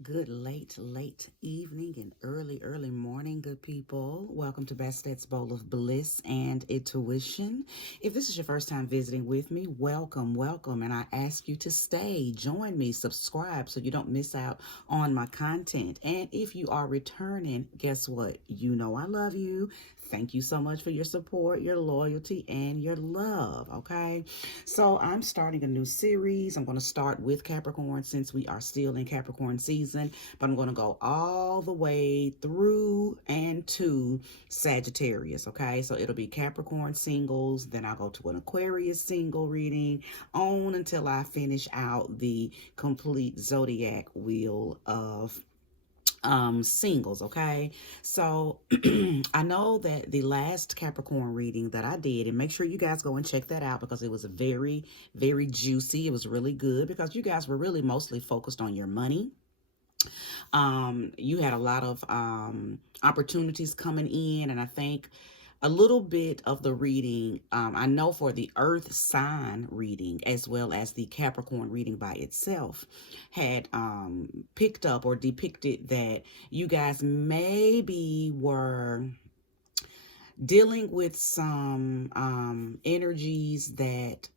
Good late evening and early morning, good people. Welcome to Bastet's Bowl of Bliss and Intuition. If this is your first time visiting with me, welcome. And I ask you to stay, join me, subscribe so you don't miss out on my content. And if you are returning, guess what? You know I love you. Thank you so much for your support, your loyalty, and your love, okay? So I'm starting a new series. I'm going to start with Capricorn since we are still in Capricorn season, but I'm going to go all the way through and to Sagittarius, okay? So it'll be Capricorn singles, then I'll go to an Aquarius single reading on until I finish out the complete zodiac wheel of singles. Okay, so I know that the last Capricorn reading that I did, and make sure you guys go and check that out because it was a very juicy. It was really good because you guys were really mostly focused on your money. You had a lot of opportunities coming in, and I think a little bit of the reading, I know for the earth sign reading as well as the Capricorn reading by itself had picked up or depicted that you guys maybe were dealing with some energies that,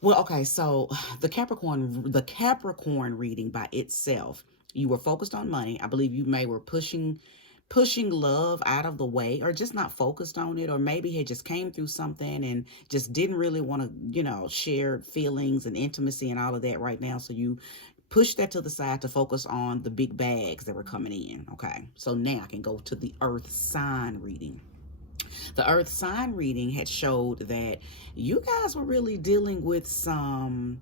well, okay, so the Capricorn reading by itself, you were focused on money. I believe you may were pushing love out of the way, or just not focused on it, or maybe had just came through something and just didn't really want to, share feelings and intimacy and all of that right now. So you push that to the side to focus on the big bags that were coming in. Okay, so now I can go to the earth sign reading. The earth sign reading had showed that you guys were really dealing with some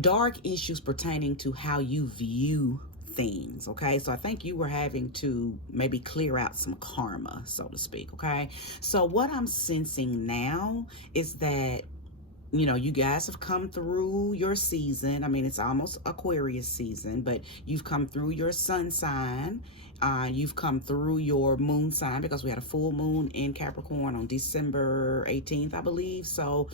dark issues pertaining to how you view things. Okay, so I think you were having to maybe clear out some karma, so to speak. Okay, so what I'm sensing now is that you guys have come through your season. I mean, it's almost Aquarius season, but you've come through your sun sign. You've come through your moon sign because we had a full moon in Capricorn on December 18th, I believe. So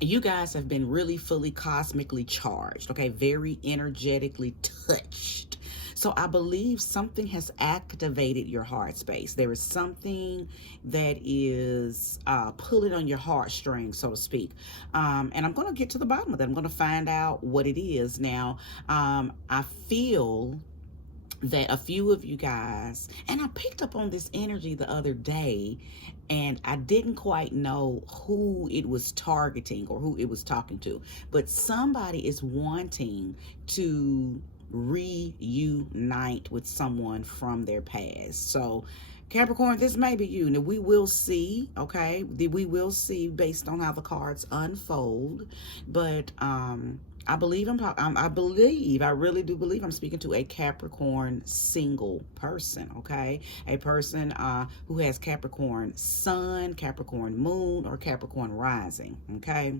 you guys have been really fully cosmically charged, okay? Very energetically touched. So I believe something has activated your heart space. There is something that is pulling on your heartstrings, so to speak. And I'm going to get to the bottom of that. I'm going to find out what it is. Now, I feel that a few of you guys, and I picked up on this energy the other day, and I didn't quite know who it was targeting or who it was talking to, but somebody is wanting to reunite with someone from their past. So Capricorn, this may be you. Now we will see, okay? We will see based on how the cards unfold, but I believe I really do believe I'm speaking to a Capricorn single person, okay? A person who has Capricorn Sun, Capricorn Moon, or Capricorn Rising, okay?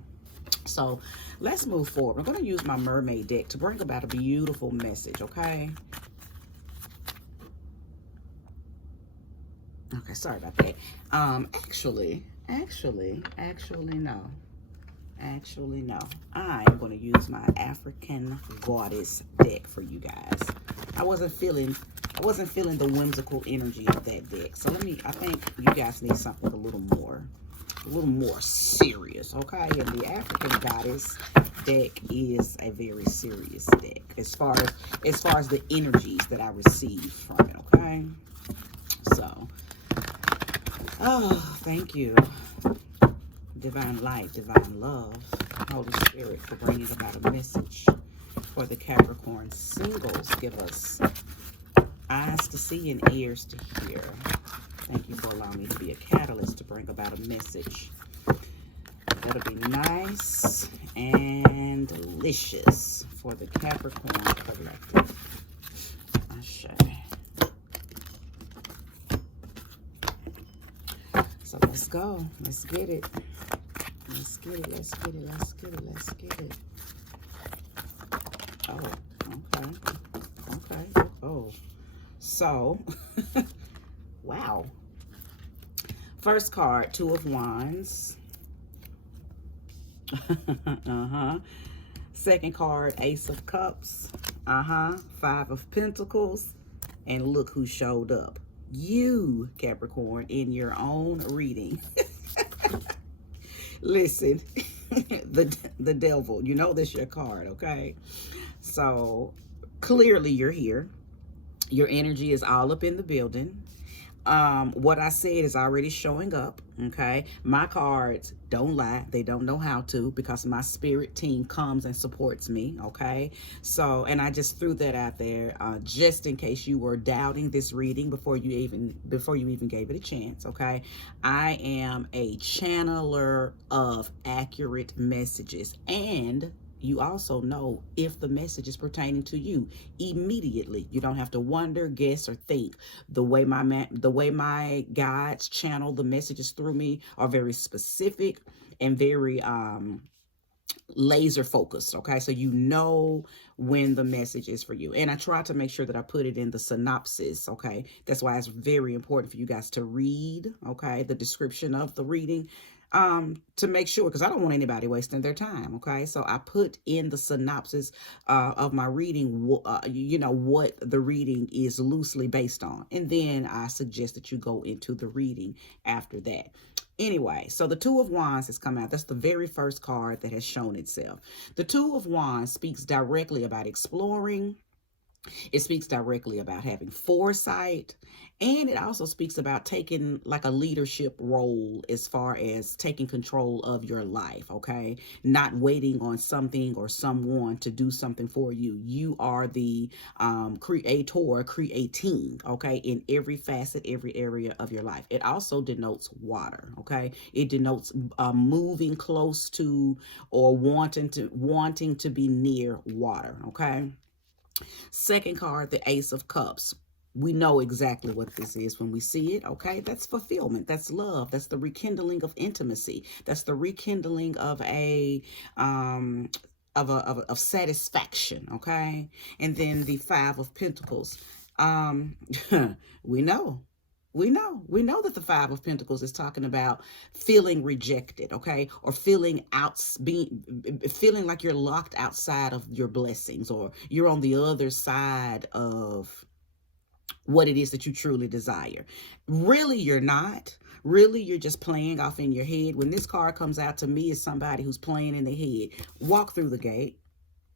So let's move forward. I'm going to use my mermaid deck to bring about a beautiful message, okay? Okay, sorry about that. Actually, no. Actually, no. I am going to use my African Goddess deck for you guys. I wasn't feeling the whimsical energy of that deck. So I think you guys need something a little more serious, okay? And the African Goddess deck is a very serious deck as far as the energies that I receive from it, okay? So, oh, thank you. Divine light, divine love, Holy Spirit, for bringing about a message for the Capricorn singles. Give us eyes to see and ears to hear. Thank you for allowing me to be a catalyst to bring about a message that'll be nice and delicious for the Capricorn collective. Ashe. So let's go. Let's get it. Let's get it. Oh, okay. Oh, so, wow. First card, Two of Wands. Second card, Ace of Cups. Five of Pentacles. And look who showed up. You, Capricorn, in your own reading. Listen, the devil, you know this your card, okay? So clearly you're here. Your energy is all up in the building. What I said is already showing up. Okay, my cards don't lie. They don't know how to, because my spirit team comes and supports me. Okay, so, and I just threw that out there just in case you were doubting this reading before you even gave it a chance. Okay, I am a channeler of accurate messages, and you also know if the message is pertaining to you immediately. You don't have to wonder, guess, or think. The way my guides channel the messages through me are very specific and very laser focused. Okay, so you know when the message is for you, and I try to make sure that I put it in the synopsis. Okay, that's why it's very important for you guys to read, okay, the description of the reading, to make sure, because I don't want anybody wasting their time. Okay, so I put in the synopsis of my reading, you know, what the reading is loosely based on, and then I suggest that you go into the reading after that. Anyway, so the Two of Wands has come out. That's the very first card that has shown itself. The Two of Wands speaks directly about exploring. It speaks directly about having foresight, and it also speaks about taking like a leadership role as far as taking control of your life, okay? Not waiting on something or someone to do something for you. You are the creator, creating, okay, in every facet, every area of your life. It also denotes water, okay? It denotes moving close to or wanting to be near water, okay? Second card, the Ace of Cups. We know exactly what this is when we see it, okay? That's fulfillment. That's love. That's the rekindling of intimacy. That's the rekindling of of satisfaction, okay? And then the Five of Pentacles. We know. We know that the Five of Pentacles is talking about feeling rejected, okay? Or feeling feeling like you're locked outside of your blessings, or you're on the other side of what it is that you truly desire. Really, you're not. Really, you're just playing off in your head. When this card comes out, to me, is somebody who's playing in their head. Walk through the gate.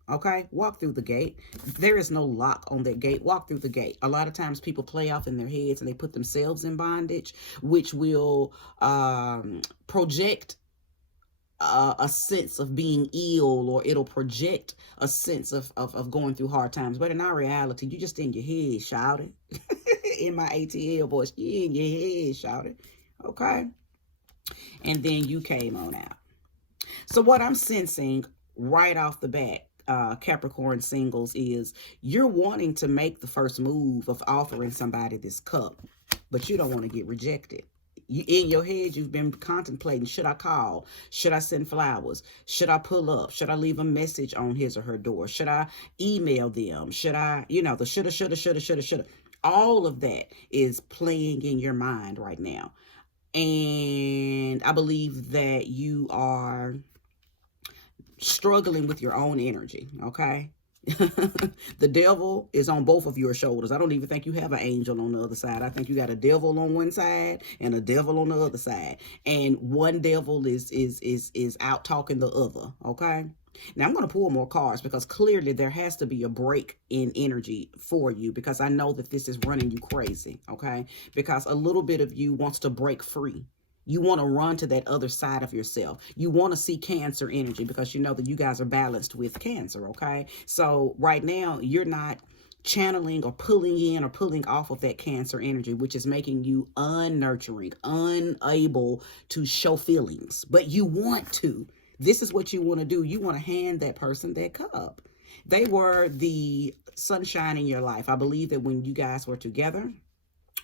Okay, walk through the gate. There is no lock on that gate. Walk through the gate. A lot of times people play off in their heads and they put themselves in bondage, which will project a sense of being ill, or it'll project a sense of going through hard times. But in our reality, you just in your head shouting. In my ATL voice, you in your head shouting. Okay, and then you came on out. So what I'm sensing right off the bat, Capricorn singles, is you're wanting to make the first move of offering somebody this cup, but you don't want to get rejected. In your head, you've been contemplating, should I call? Should I send flowers? Should I pull up? Should I leave a message on his or her door? Should I email them? Should I, you know, the shoulda, shoulda, shoulda, shoulda, shoulda. All of that is playing in your mind right now. And I believe that you are struggling with your own energy, okay? The devil is on both of your shoulders. I don't even think you have an angel on the other side. I think you got a devil on one side and a devil on the other side. And one devil is out talking the other, okay? Now I'm going to pull more cards, because clearly there has to be a break in energy for you, because I know that this is running you crazy, okay? Because a little bit of you wants to break free. You want to run to that other side of yourself. You want to see Cancer energy, because you know that you guys are balanced with Cancer, okay? So right now, you're not channeling or pulling in or pulling off of that Cancer energy, which is making you unnurturing, unable to show feelings. But you want to. This is what you want to do. You want to hand that person that cup. They were the sunshine in your life. I believe that when you guys were together,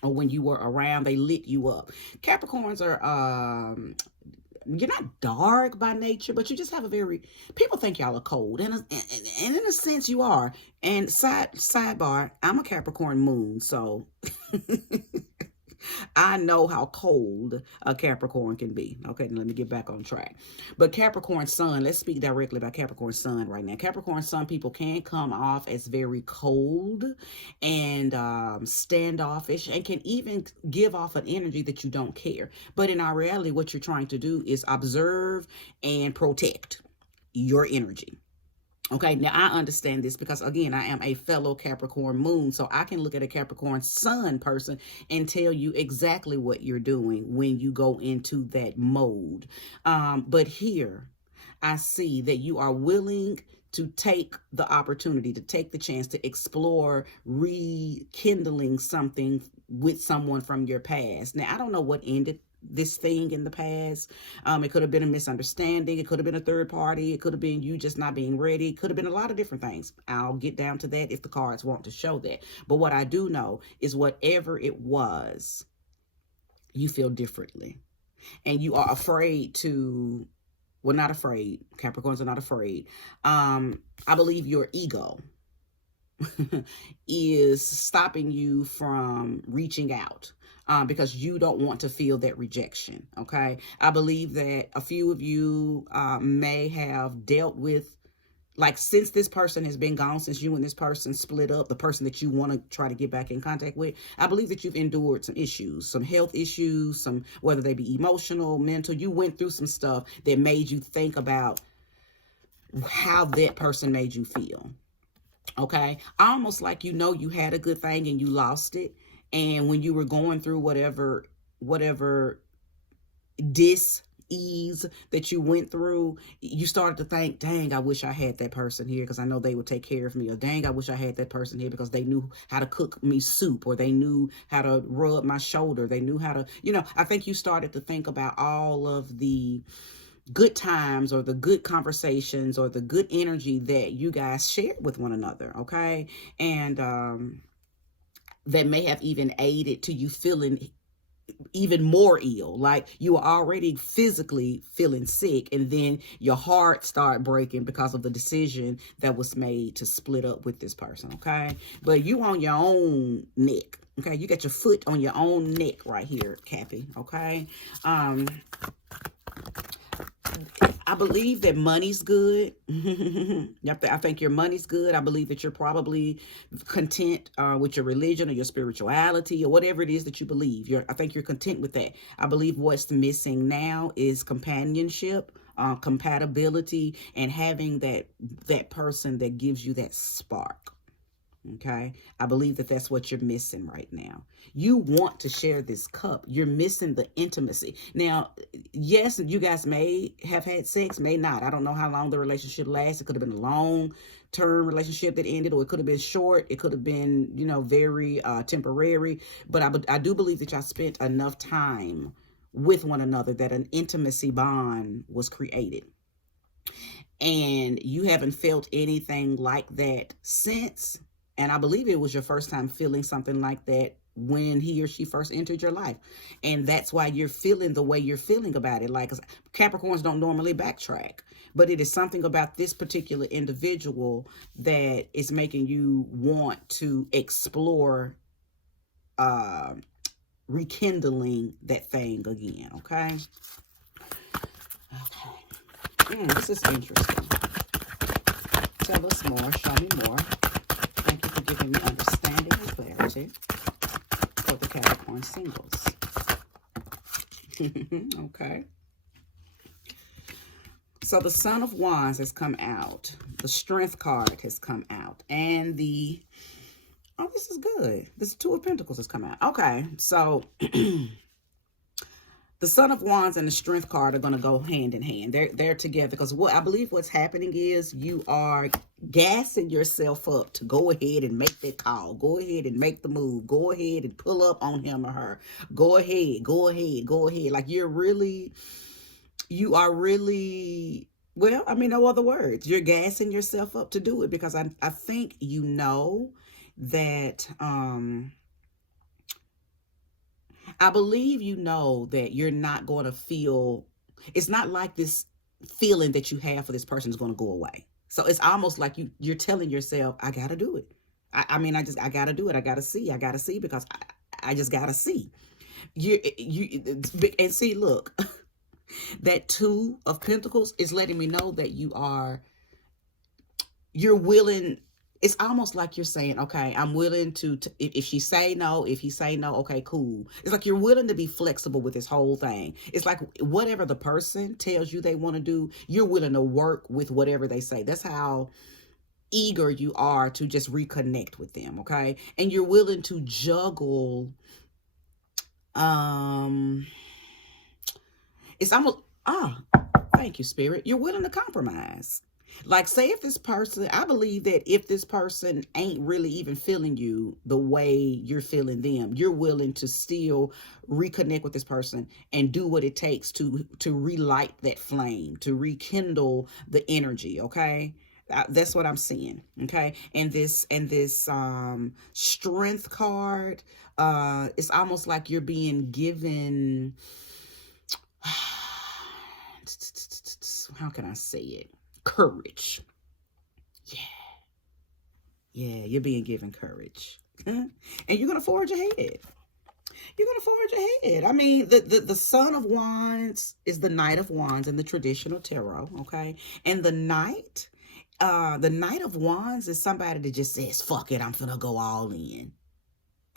or when you were around, they lit you up. Capricorns are, you're not dark by nature, but you just have a very, people think y'all are cold. And in a sense you are. And sidebar, I'm a Capricorn moon. So I know how cold a Capricorn can be. Okay, let me get back on track. But Capricorn Sun, let's speak directly about Capricorn Sun right now. Capricorn Sun people can come off as very cold and standoffish, and can even give off an energy that you don't care. But in our reality, what you're trying to do is observe and protect your energy. Okay, now I understand this because, again, I am a fellow Capricorn moon, so I can look at a Capricorn sun person and tell you exactly what you're doing when you go into that mode. But here, I see that you are willing to take the opportunity, to take the chance to explore rekindling something with someone from your past. Now, I don't know what ended this thing in the past. It could have been a misunderstanding. It could have been a third party. It could have been you just not being ready. It could have been a lot of different things. I'll get down to that if the cards want to show that. But what I do know is whatever it was, you feel differently. And you are afraid to, well, not afraid. Capricorns are not afraid. I believe your ego is stopping you from reaching out. Because you don't want to feel that rejection, okay? I believe that a few of you may have dealt with, like, since this person has been gone, since you and this person split up, the person that you want to try to get back in contact with, I believe that you've endured some issues, some health issues, some, whether they be emotional, mental. You went through some stuff that made you think about how that person made you feel, okay? Almost like, you know, you had a good thing and you lost it. And when you were going through whatever dis-ease that you went through, you started to think, dang, I wish I had that person here because I know they would take care of me. Or dang, I wish I had that person here because they knew how to cook me soup, or they knew how to rub my shoulder. They knew how to, you know, I think you started to think about all of the good times, or the good conversations, or the good energy that you guys shared with one another, okay? And that may have even aided to you feeling even more ill. Like, you were already physically feeling sick, and then your heart started breaking because of the decision that was made to split up with this person, okay? But you on your own neck, okay? You got your foot on your own neck right here, Cappy, okay? I believe that money's good. I think your money's good. I believe that you're probably content with your religion or your spirituality or whatever it is that you believe. I think you're content with that. I believe what's missing now is companionship, compatibility, and having that person that gives you that spark. Okay, I believe that that's what you're missing right now. You want to share this cup. You're missing the intimacy. Now, yes, you guys may have had sex, may not. I don't know how long the relationship lasts. It could have been a long-term relationship that ended, or it could have been short. It could have been, you know, very temporary. But I do believe that y'all spent enough time with one another that an intimacy bond was created. And you haven't felt anything like that since. And I believe it was your first time feeling something like that when he or she first entered your life. And that's why you're feeling the way you're feeling about it. Like, Capricorns don't normally backtrack, but it is something about this particular individual that is making you want to explore rekindling that thing again, okay? Okay. This is interesting. Tell us more. Show me more. Thank you for giving me understanding and clarity for the Capricorn singles. Okay. So the Son of Wands has come out. The Strength card has come out. And oh, this is good. This Two of Pentacles has come out. Okay. So the Son of Wands and the Strength card are going to go hand in hand. They're together, because I believe what's happening is you are gassing yourself up to go ahead and make that call. Go ahead and make the move. Go ahead and pull up on him or her. Go ahead. Like, you are really, well, I mean, no other words. You're gassing yourself up to do it, because I think you know that, I believe you know that you're not going to feel, it's not like this feeling that you have for this person is going to go away. So it's almost like you're telling yourself, I got to do it. I mean, I got to do it. I got to see because I just got to see. And see, look, that Two of Pentacles is letting me know that you're willing. It's almost like you're saying, okay, I'm willing to if she say no, if he say no, okay, cool. It's like you're willing to be flexible with this whole thing. It's like whatever the person tells you they want to do, you're willing to work with whatever they say. That's how eager you are to just reconnect with them, okay? And you're willing to juggle. It's almost thank you, Spirit. You're willing to compromise. Like, say if this person, I believe that if this person ain't really even feeling you the way you're feeling them, you're willing to still reconnect with this person and do what it takes to relight that flame, to rekindle the energy, okay? That's what I'm seeing, okay? And this strength card, it's almost like you're being given, how can I say it? Courage. Yeah, you're being given courage. And you're going to forge ahead. You're going to forge ahead. I mean, the Son of Wands is the Knight of Wands in the traditional tarot, okay? And the Knight of Wands is somebody that just says, fuck it, I'm gonna go all in.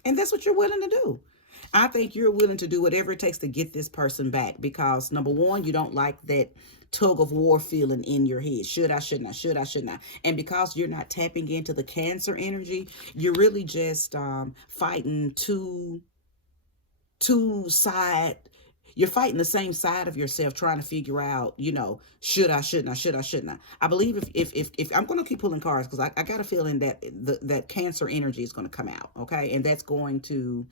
And that's what you're willing to do. I think you're willing to do whatever it takes to get this person back because, number one, you don't like that tug of war feeling in your head. Should I, should not, should I, should not. And because you're not tapping into the Cancer energy, you're really just fighting two side. You're fighting the same side of yourself, trying to figure out, you know, should I, should not, should I, should not. I believe if I'm going to keep pulling cards because I got a feeling that that Cancer energy is going to come out, okay, and that's going to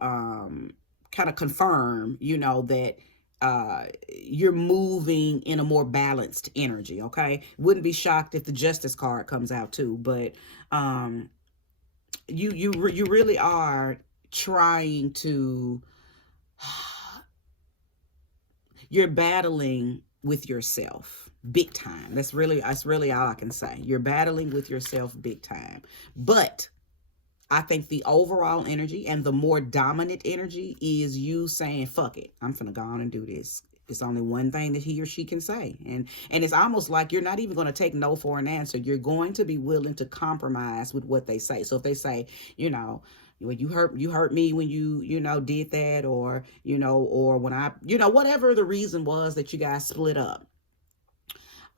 kind of confirm, you know, that you're moving in a more balanced energy, okay? Wouldn't be shocked if the Justice card comes out too, but you really are trying to, you're battling with yourself big time. That's really all I can say. You're battling with yourself big time. But I think the overall energy and the more dominant energy is you saying, fuck it, I'm finna go on and do this. It's only one thing that he or she can say. And it's almost like you're not even going to take no for an answer. You're going to be willing to compromise with what they say. So if they say, you know, when you hurt me when you know, did that, or, you know, or when I, you know, whatever the reason was that you guys split up.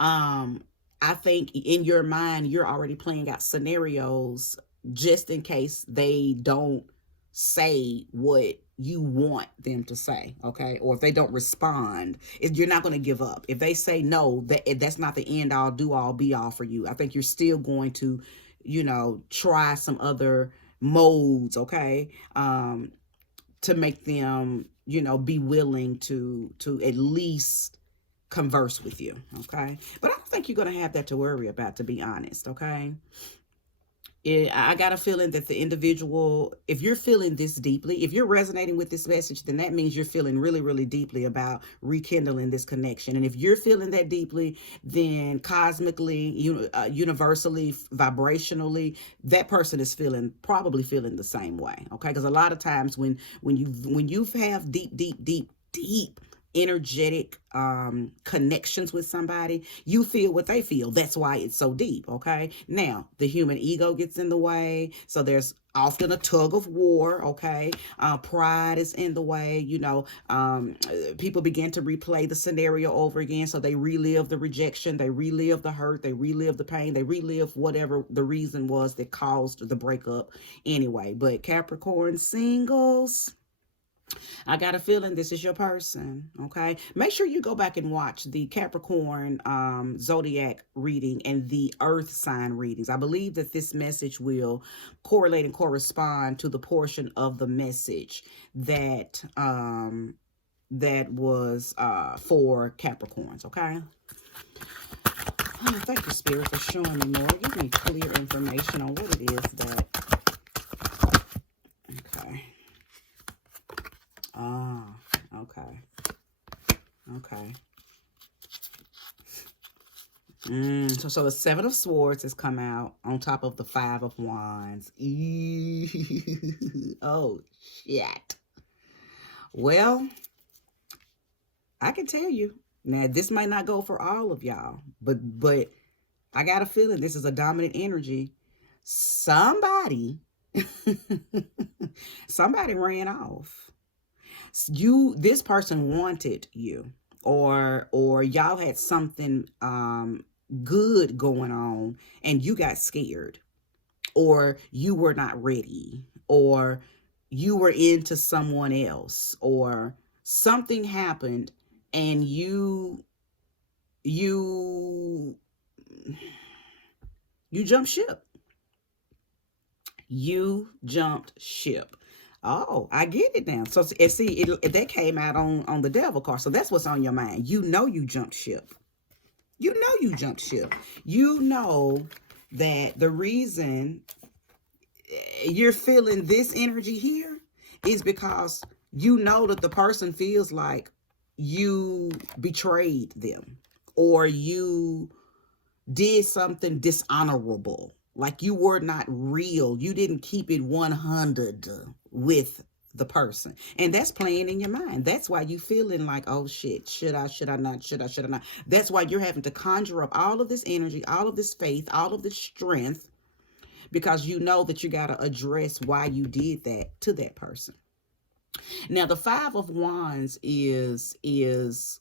I think in your mind, you're already playing out scenarios just in case they don't say what you want them to say, okay? Or if they don't respond, you're not going to give up. If they say no, that's not the end all, do all, be all for you. I think you're still going to, you know, try some other modes, okay? To make them, you know, be willing to at least converse with you, okay? But I don't think you're going to have that to worry about, to be honest, okay? I got a feeling that the individual, if you're feeling this deeply, if you're resonating with this message, then that means you're feeling really, really deeply about rekindling this connection. And if you're feeling that deeply, then cosmically, universally, vibrationally, that person is probably feeling the same way. Okay, because a lot of times when you have deep energetic connections with somebody, you feel what they feel. That's why it's so deep. Okay, now the human ego gets in the way, so there's often a tug of war. Okay, pride is in the way. You know, people begin to replay the scenario over again, so they relive the rejection, they relive the hurt, they relive the pain, they relive whatever the reason was that caused the breakup anyway. But Capricorn singles, I got a feeling this is your person, okay? Make sure you go back and watch the Capricorn zodiac reading and the earth sign readings. I believe that this message will correlate and correspond to the portion of the message that that was for Capricorns, okay? Oh, thank you, Spirit, for showing me more. Give me clear information on what it is that... Okay. Ah, okay. Okay. So the Seven of Swords has come out on top of the Five of Wands. Oh, shit. Well, I can tell you. Now, this might not go for all of y'all, but I got a feeling this is a dominant energy. Somebody, somebody ran off. This person wanted you, or y'all had something good going on, and you got scared, or you were not ready, or you were into someone else, or something happened, and you jumped ship. You jumped ship. Oh, I get it now. So see, that came out on the devil card. So that's what's on your mind. You know you jumped ship. You know you jumped ship. You know that the reason you're feeling this energy here is because you know that the person feels like you betrayed them, or you did something dishonorable, like you were not real. You didn't keep it 100 with the person, and that's playing in your mind. That's why you feeling like, oh shit, should I not, should I not. That's why you're having to conjure up all of this energy, all of this faith, all of this strength, because you know that you got to address why you did that to that person. Now, the Five of Wands is it's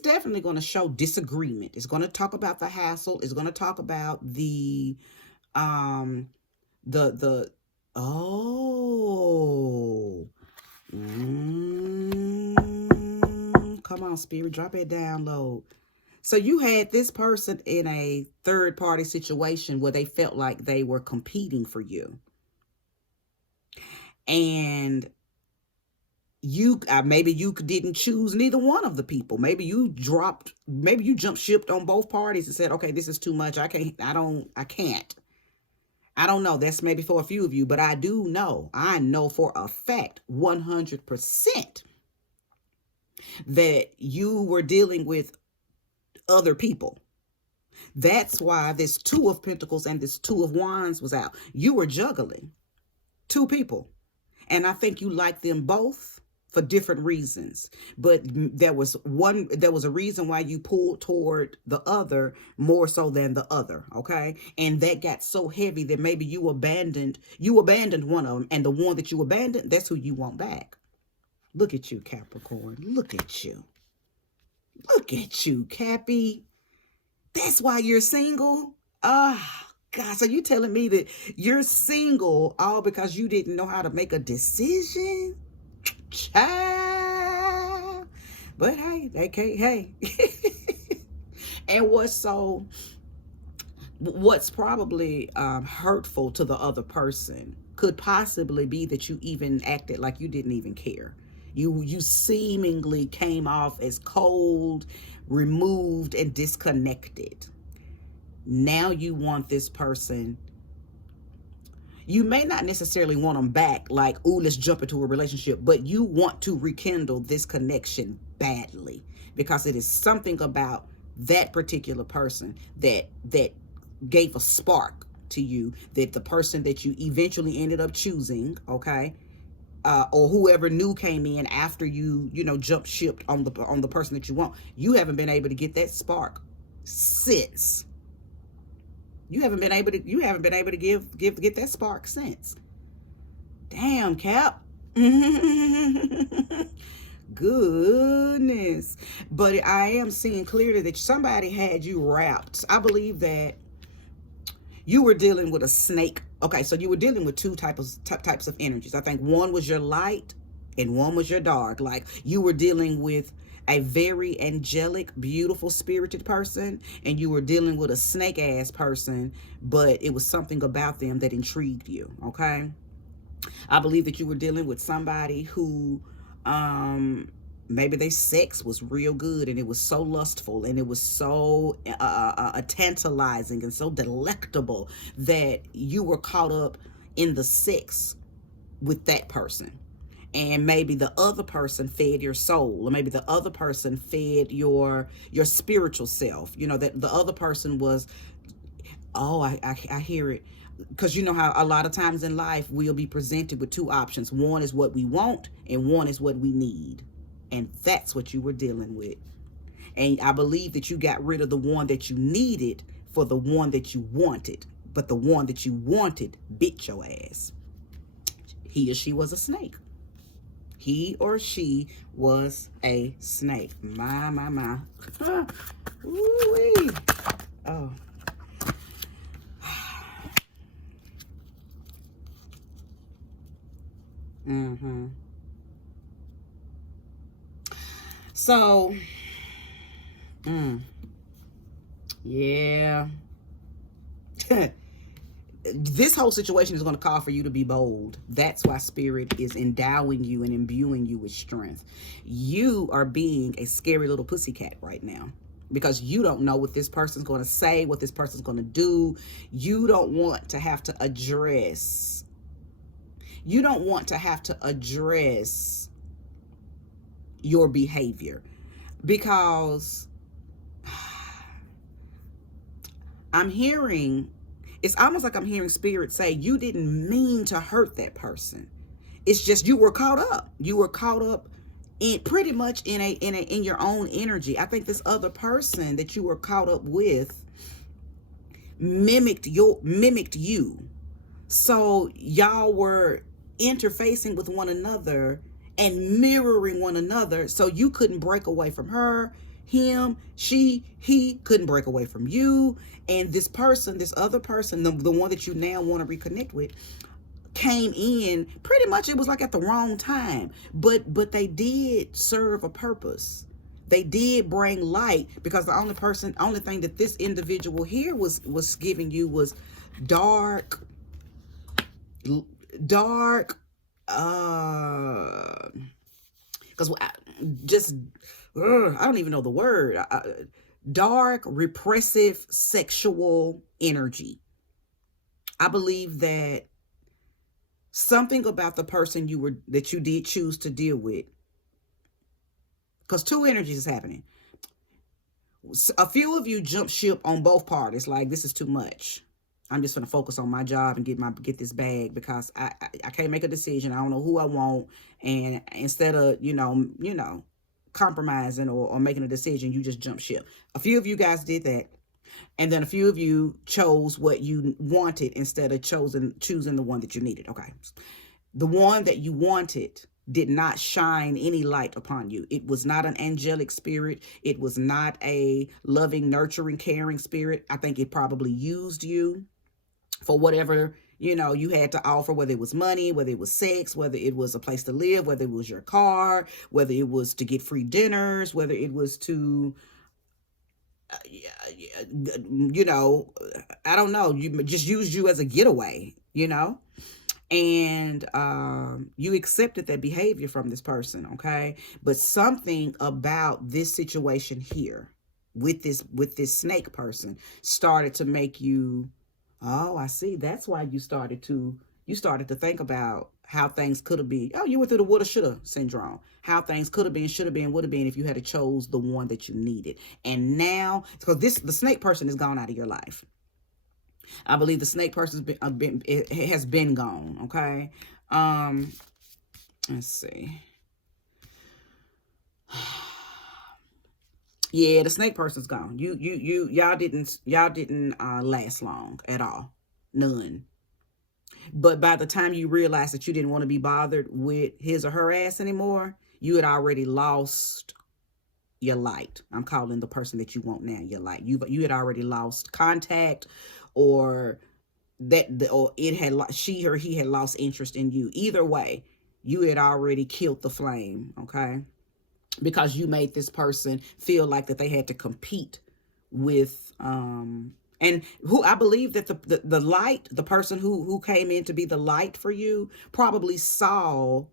definitely going to show disagreement. It's going to talk about the hassle. It's going to talk about the oh come on, spirit, drop it down low. So you had this person in a third party situation where they felt like they were competing for you, and you maybe you didn't choose neither one of the people. Maybe you jumped ship on both parties and said, okay, this is too much. I can't. I don't know. That's maybe for a few of you, but I know for a fact 100% that you were dealing with other people. That's why this Two of Pentacles and this Two of Wands was out. You were juggling two people, and I think you liked them both for different reasons, but there was a reason why you pulled toward the other more so than the other. Okay. And that got so heavy that maybe you abandoned one of them, and the one that you abandoned, that's who you want back. Look at you, Capricorn. Look at you, Cappy. That's why you're single. God, so you telling me that you're single all because you didn't know how to make a decision? Child. But hey, they can't, hey. And what's probably hurtful to the other person could possibly be that you even acted like you didn't even care. You seemingly came off as cold, removed, and disconnected. Now you want this person. You may not necessarily want them back, like, ooh, let's jump into a relationship, but you want to rekindle this connection badly, because it is something about that particular person that gave a spark to you, that the person that you eventually ended up choosing, okay, or whoever new came in after you jumped ship on the person that you want. You haven't been able to get that spark since. You haven't been able to get that spark since. Damn, Cap. Goodness. But I am seeing clearly that somebody had you wrapped. I believe that you were dealing with a snake. Okay, so you were dealing with two types of energies. I think one was your light and one was your dark. Like, you were dealing with a very angelic, beautiful, spirited person, and you were dealing with a snake ass person, but it was something about them that intrigued you. Okay, I believe that you were dealing with somebody who maybe their sex was real good, and it was so lustful, and it was so tantalizing and so delectable that you were caught up in the sex with that person. and maybe the other person fed your soul, or maybe the other person fed your spiritual self. You know, that the other person was, oh, I hear it. Because you know how a lot of times in life we'll be presented with two options. One is what we want, and one is what we need. And that's what you were dealing with. And I believe that you got rid of the one that you needed for the one that you wanted. But the one that you wanted bit your ass. He or she was a snake. He or she was a snake. My. Ooh-wee. Oh. Mm-hmm. So, yeah. This whole situation is going to call for you to be bold. That's why Spirit is endowing you and imbuing you with strength. You are being a scary little pussycat right now because you don't know what this person's going to say, what this person's going to do. You don't want to have to address. You don't want to have to address your behavior because I'm hearing, it's almost like I'm hearing Spirit say you didn't mean to hurt that person. It's just you were caught up. You were caught up in pretty much in your own energy. I think this other person that you were caught up with mimicked you. So y'all were interfacing with one another and mirroring one another, so you couldn't break away from her, him, he couldn't break away from you. And this other person, the one that you now want to reconnect with, came in pretty much, it was like at the wrong time, but they did serve a purpose. They did bring light, because the only thing that this individual here was giving you was dark, because I don't even know the word, dark, repressive, sexual energy. I believe that something about the person that you did choose to deal with, because two energies is happening. A few of you jump ship on both parties, like, this is too much. I'm just going to focus on my job and get this bag, because I can't make a decision. I don't know who I want. And instead of, compromising or making a decision, you just jump ship. A few of you guys did that. And then a few of you chose what you wanted instead of choosing the one that you needed. Okay. The one that you wanted did not shine any light upon you. It was not an angelic spirit. It was not a loving, nurturing, caring spirit. I think it probably used you for whatever, you had to offer, whether it was money, whether it was sex, whether it was a place to live, whether it was your car, whether it was to get free dinners, whether it was to, I don't know, you just used you as a getaway, and you accepted that behavior from this person, okay? But something about this situation here with this snake person started to make you, oh, I see. That's why you started to think about how things could have been. Oh, you went through the woulda, shoulda syndrome. How things could have been, should have been, would have been if you had chose the one that you needed. And now, because the snake person is gone out of your life. I believe the snake person has been gone. Okay. Let's see. Yeah, the snake person's gone. Y'all didn't last long at all. None. But by the time you realized that you didn't want to be bothered with his or her ass anymore, you had already lost your light. I'm calling the person that you want now your light. You had already lost contact, or she or he had lost interest in you. Either way, you had already killed the flame, okay? Because you made this person feel like that they had to compete with, and who I believe that the light, the person who came in to be the light for you, probably saw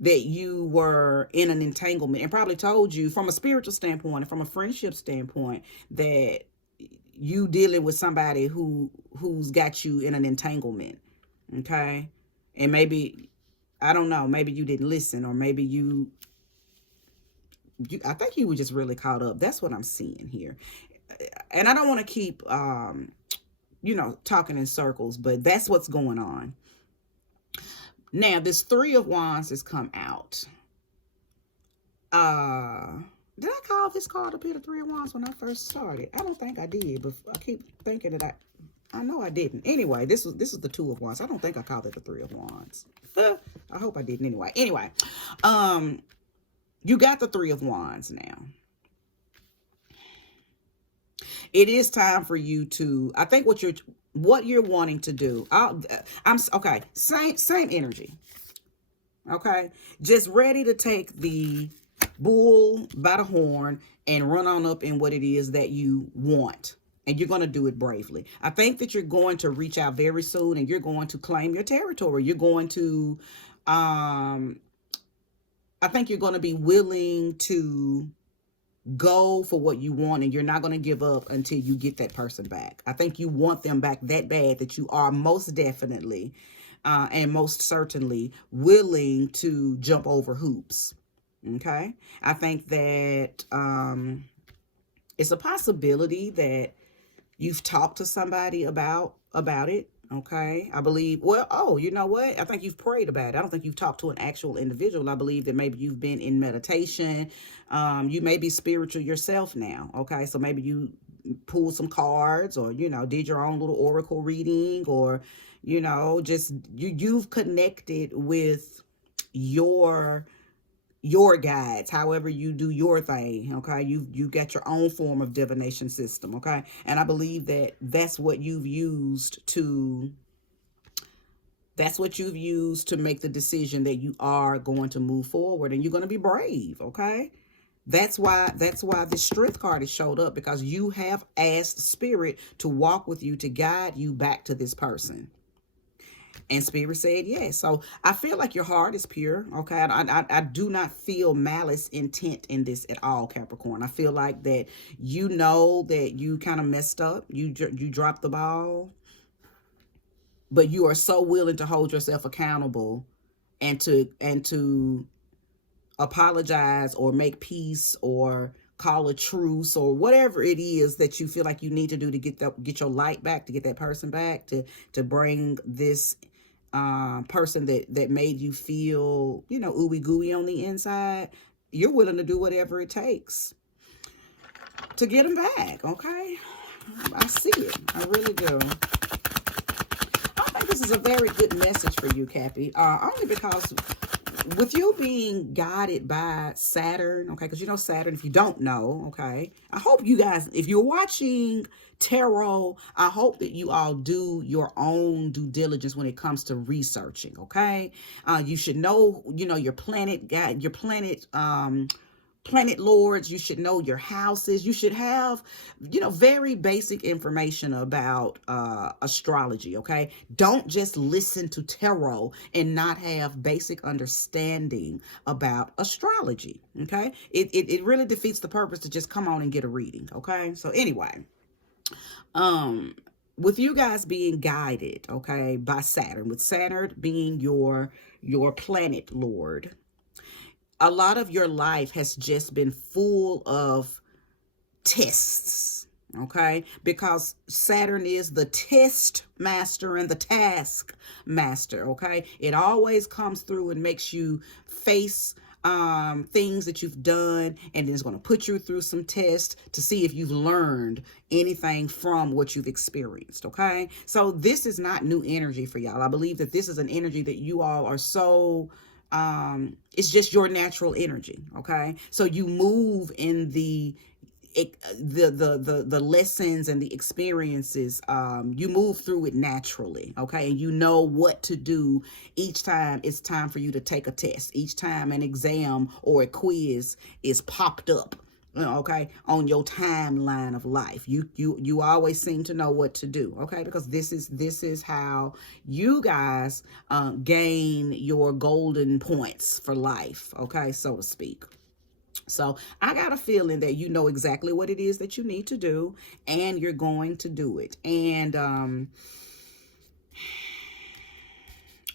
that you were in an entanglement and probably told you from a spiritual standpoint and from a friendship standpoint that you dealing with somebody who's got you in an entanglement, okay? And maybe, I don't know, maybe you didn't listen, or maybe I think you were just really caught up. That's what I'm seeing here. And I don't want to keep, talking in circles, but that's what's going on. Now, this Three of Wands has come out. Did I call this card up here the Three of Wands when I first started? I don't think I did, but I keep thinking that I know I didn't. Anyway, this is the Two of Wands. I don't think I called it the Three of Wands. I hope I didn't anyway. Anyway, you got the Three of Wands now. It is time for you to, I think what you're wanting to do. I'm okay. Same energy. Okay. Just ready to take the bull by the horn and run on up in what it is that you want. And you're going to do it bravely. I think that you're going to reach out very soon, and you're going to claim your territory. You're going to, I think you're going to be willing to go for what you want, and you're not going to give up until you get that person back. I think you want them back that bad that you are most definitely and most certainly willing to jump over hoops. Okay. I think that it's a possibility that you've talked to somebody about it. Okay. I believe, well, oh, you know what? I think you've prayed about it. I don't think you've talked to an actual individual. I believe that maybe you've been in meditation. You may be spiritual yourself now. Okay. So maybe you pulled some cards, or, did your own little oracle reading, or, just you've connected with your guides, however you do your thing. Okay. You got your own form of divination system. Okay. And I believe that that's what you've used to make the decision that you are going to move forward, and you're going to be brave. Okay. That's why the Strength card has showed up, because you have asked Spirit to walk with you, to guide you back to this person. And Spirit said yes. So I feel like your heart is pure. Okay. I do not feel malice intent in this at all, Capricorn. I feel like that that you kind of messed up. You dropped the ball. But you are so willing to hold yourself accountable, and to apologize, or make peace, or call a truce, or whatever it is that you feel like you need to do to get your light back, to get that person back, to bring this person that made you feel, ooey gooey on the inside. You're willing to do whatever it takes to get them back. Okay. I see it. I really do. I think this is a very good message for you, Cappy. Only because with you being guided by Saturn, okay, because Saturn, if you don't know, okay, I hope you guys, if you're watching tarot, I hope that you all do your own due diligence when it comes to researching, okay? You should know, your planet guide, your planet lords. You should know your houses. You should have, very basic information about astrology, okay? Don't just listen to tarot and not have basic understanding about astrology, okay? It really defeats the purpose to just come on and get a reading, okay? So anyway, with you guys being guided, okay, by Saturn, with Saturn being your planet lord, a lot of your life has just been full of tests, okay? Because Saturn is the test master and the task master, okay? It always comes through and makes you face things that you've done, and then it's going to put you through some tests to see if you've learned anything from what you've experienced, okay? So this is not new energy for y'all. I believe that this is an energy that you all are so... it's just your natural energy. Okay. So you move in the lessons and the experiences. You move through it naturally. Okay. And you know what to do each time it's time for you to take a test, each time an exam or a quiz is popped up, okay, on your timeline of life. You always seem to know what to do, okay? Because this is how you guys gain your golden points for life, okay, so to speak. So I got a feeling that you know exactly what it is that you need to do, and you're going to do it. And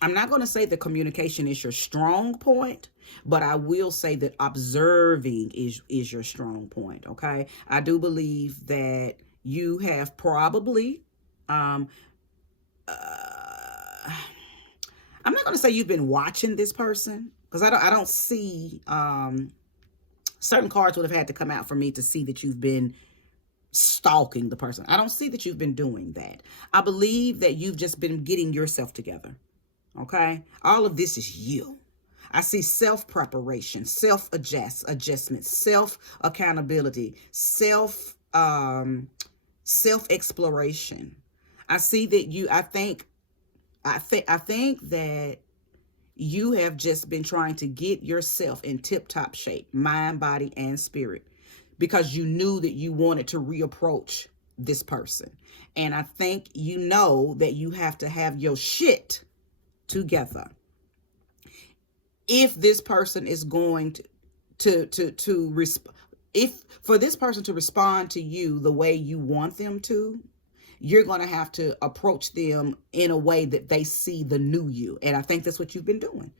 I'm not going to say that communication is your strong point, but I will say that observing is your strong point. Okay, I do believe that you have probably um I'm not going to say you've been watching this person, because I don't see certain cards would have had to come out for me to see that you've been stalking the person. I don't see that you've been doing that. I believe that you've just been getting yourself together. Okay? All of this is you. I see self-preparation, self-adjustment, self-accountability, self-exploration. I see that I think that you have just been trying to get yourself in tip-top shape, mind, body, and spirit, because you knew that you wanted to reapproach this person. And I think you know that you have to have your shit together if this person is going if for this person to respond to you the way you want them to, you're going to have to approach them in a way that they see the new you. And I think that's what you've been doing.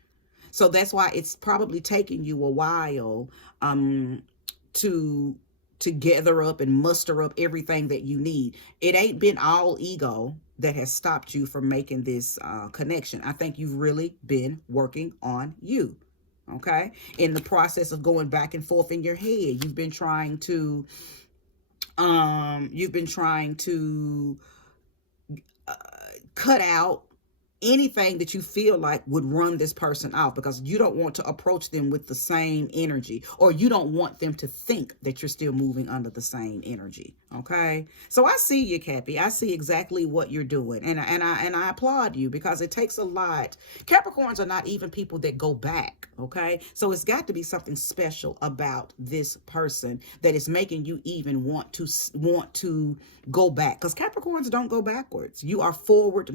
So that's why it's probably taking you a while to gather up and muster up everything that you need. It ain't been all ego that has stopped you from making this connection. I think you've really been working on you. Okay? In the process of going back and forth in your head, you've been trying to cut out anything that you feel like would run this person off, because you don't want to approach them with the same energy, or you don't want them to think that you're still moving under the same energy. Okay, so I see you, Cappy. I see exactly what you're doing, and I applaud you, because it takes a lot. Capricorns are not even people that go back. Okay, so it's got to be something special about this person that is making you even want to go back, because Capricorns don't go backwards. You are forward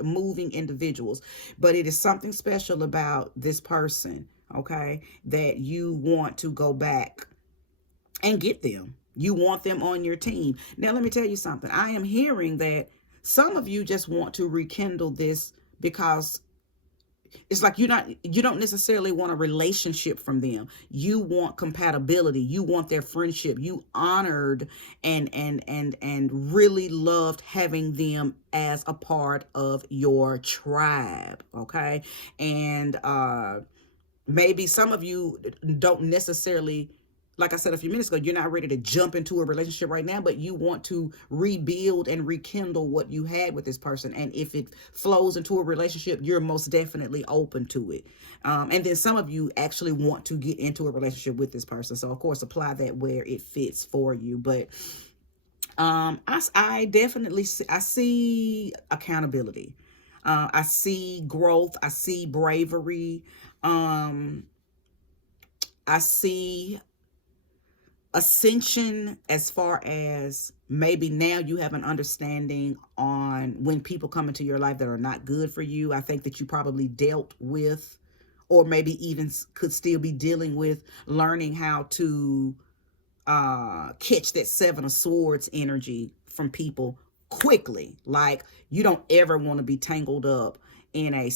moving individuals, but it is something special about this person, okay, that you want to go back and get them. You want them on your team. Now, let me tell you something. I am hearing that some of you just want to rekindle this because it's like you don't necessarily want a relationship from them. You want compatibility. You want their friendship. You honored and really loved having them as a part of your tribe. Okay. And maybe some of you don't necessarily, like I said a few minutes ago, you're not ready to jump into a relationship right now, but you want to rebuild and rekindle what you had with this person. And if it flows into a relationship, you're most definitely open to it. And then some of you actually want to get into a relationship with this person. So of course, apply that where it fits for you. But I definitely see accountability. I see growth. I see bravery. I see ascension, as far as maybe now you have an understanding on when people come into your life that are not good for you. I think that you probably dealt with, or maybe even could still be dealing with, learning how to catch that Seven of Swords energy from people quickly. Like, you don't ever want to be tangled up in a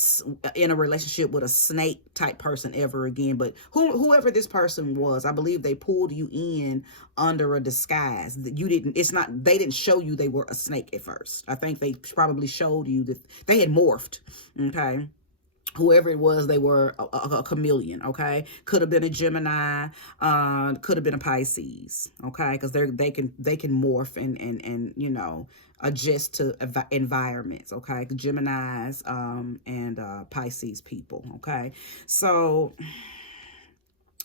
relationship with a snake type person ever again. But whoever this person was, I believe they pulled you in under a disguise that you didn't. They didn't show you they were a snake at first. I think they probably showed you that they had morphed. Okay. Whoever it was, they were a chameleon. Okay, could have been a Gemini, could have been a Pisces. Okay, because they can morph and adjust to environments. Okay, Geminis and Pisces people. Okay, so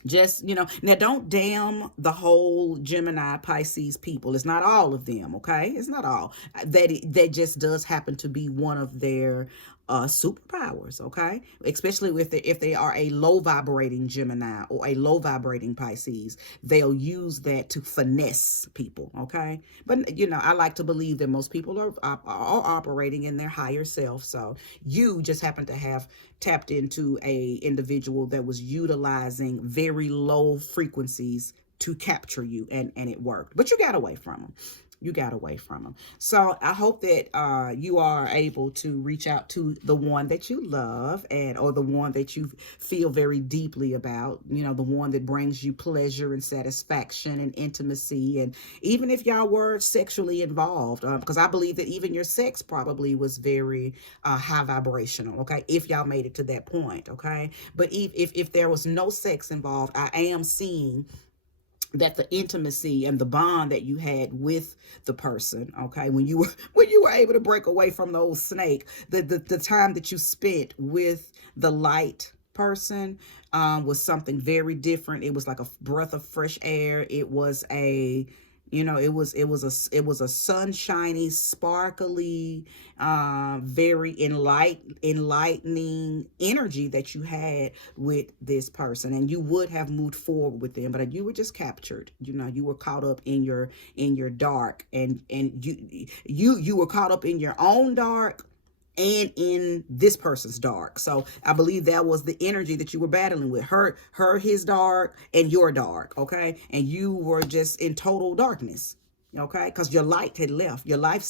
just, now don't damn the whole Gemini Pisces people. It's not all of them. Okay, it's not all. That just does happen to be one of their superpowers. Okay, especially if they are a low vibrating Gemini or a low vibrating Pisces, they'll use that to finesse people. Okay, but I like to believe that most people are operating in their higher self. So you just happen to have tapped into a individual that was utilizing very low frequencies to capture you, and it worked, but you got away from them. You got away from them. So I hope that you are able to reach out to the one that you love, and or the one that you feel very deeply about, you know, the one that brings you pleasure and satisfaction and intimacy. And even if y'all were sexually involved, because I believe that even your sex probably was very high vibrational, okay, if y'all made it to that point, okay. But if there was no sex involved, I am seeing that the intimacy and the bond that you had with the person, okay, when you were able to break away from the old snake, the time that you spent with the light person was something very different. It was like a breath of fresh air. It was a, you know, it was a sunshiny, sparkly, very enlightening energy that you had with this person, and you would have moved forward with them, but you were just captured. You know, you were caught up in your dark, and you were caught up in your own dark and in this person's dark. So I believe that was the energy that you were battling with, his dark and your dark, okay? And you were just in total darkness, okay? Because your light had left. Your light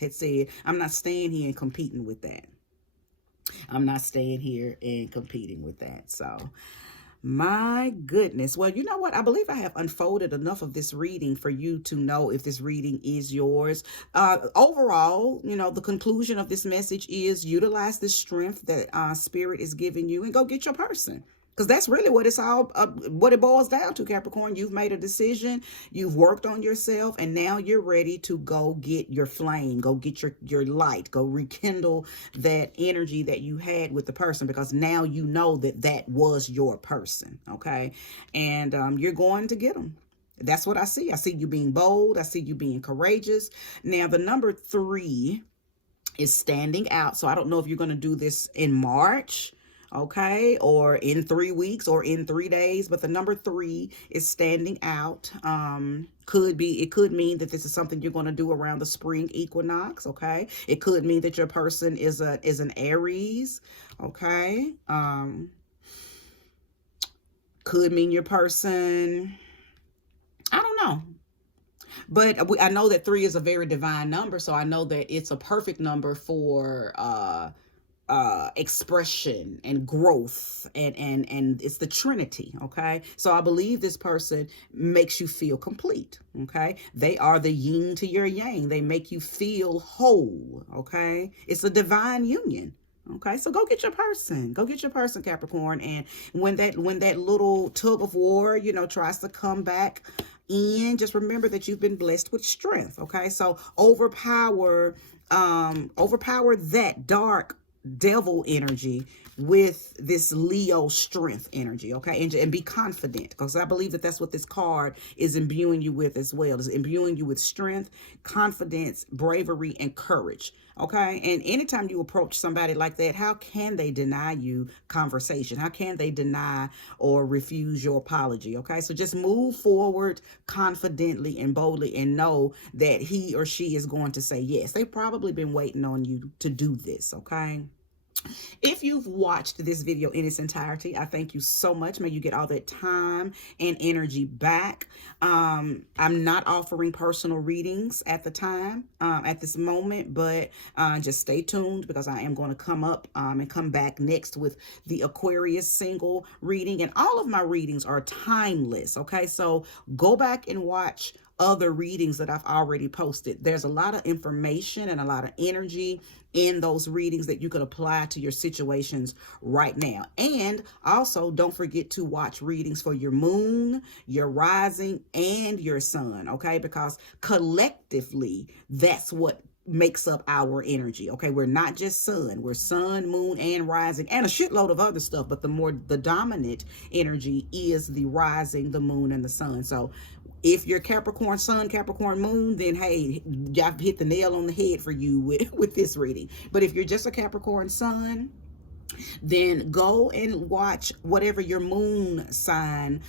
had said, I'm not staying here and competing with that. I'm not staying here and competing with that. So my goodness. Well, you know what? I believe I have unfolded enough of this reading for you to know if this reading is yours. Overall, you know, the conclusion of this message is utilize the strength that Spirit is giving you and go get your person. Because that's really what it's all, what it boils down to, Capricorn. You've made a decision, you've worked on yourself, and now you're ready to go get your flame, go get your light, go rekindle that energy that you had with the person, because now you know that that was your person, okay? And you're going to get them. That's what I see. I see you being bold. I see you being courageous. Now, the number 3 is standing out. So I don't know if you're going to do this in March, okay, or in 3 weeks or in 3 days, but the number 3 is standing out. It could mean that this is something you're going to do around the spring equinox, okay? It could mean that your person is an Aries, okay? Could mean your person, I don't know. But I know that 3 is a very divine number, so I know that it's a perfect number for expression and growth, and it's the Trinity, okay? So I believe this person makes you feel complete, okay? They are the yin to your yang. They make you feel whole, okay? It's a divine union. Okay, so go get your person. Go get your person, Capricorn. And when that little tug of war, you know, tries to come back in, just remember that you've been blessed with strength. Okay, so overpower that dark devil energy with this Leo strength energy, okay? And be confident, because I believe that that's what this card is imbuing you with as well. Is imbuing you with strength, confidence, bravery, and courage, okay? And anytime you approach somebody like that, how can they deny you conversation? How can they deny or refuse your apology, okay? So just move forward confidently and boldly, and know that he or she is going to say yes. They've probably been waiting on you to do this, okay? If you've watched this video in its entirety, I thank you so much. May you get all that time and energy back. I'm not offering personal readings at the time, at this moment, but just stay tuned, because I am going to come up and come back next with the Aquarius single reading. And all of my readings are timeless, okay? So go back and watch other readings that I've already posted. There's a lot of information and a lot of energy in those readings that you could apply to your situations right now. And also, don't forget to watch readings for your moon, your rising, and your sun, okay? Because collectively, that's what makes up our energy, okay? We're not just sun. We're sun, moon, and rising, and a shitload of other stuff, but the dominant energy is the rising, the moon, and the sun. So if you're Capricorn Sun, Capricorn Moon, then hey, I've hit the nail on the head for you with this reading. But if you're just a Capricorn Sun, then go and watch whatever your moon sign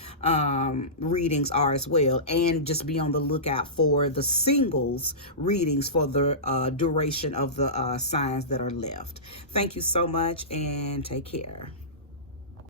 readings are as well. And just be on the lookout for the singles readings for the duration of the signs that are left. Thank you so much, and take care.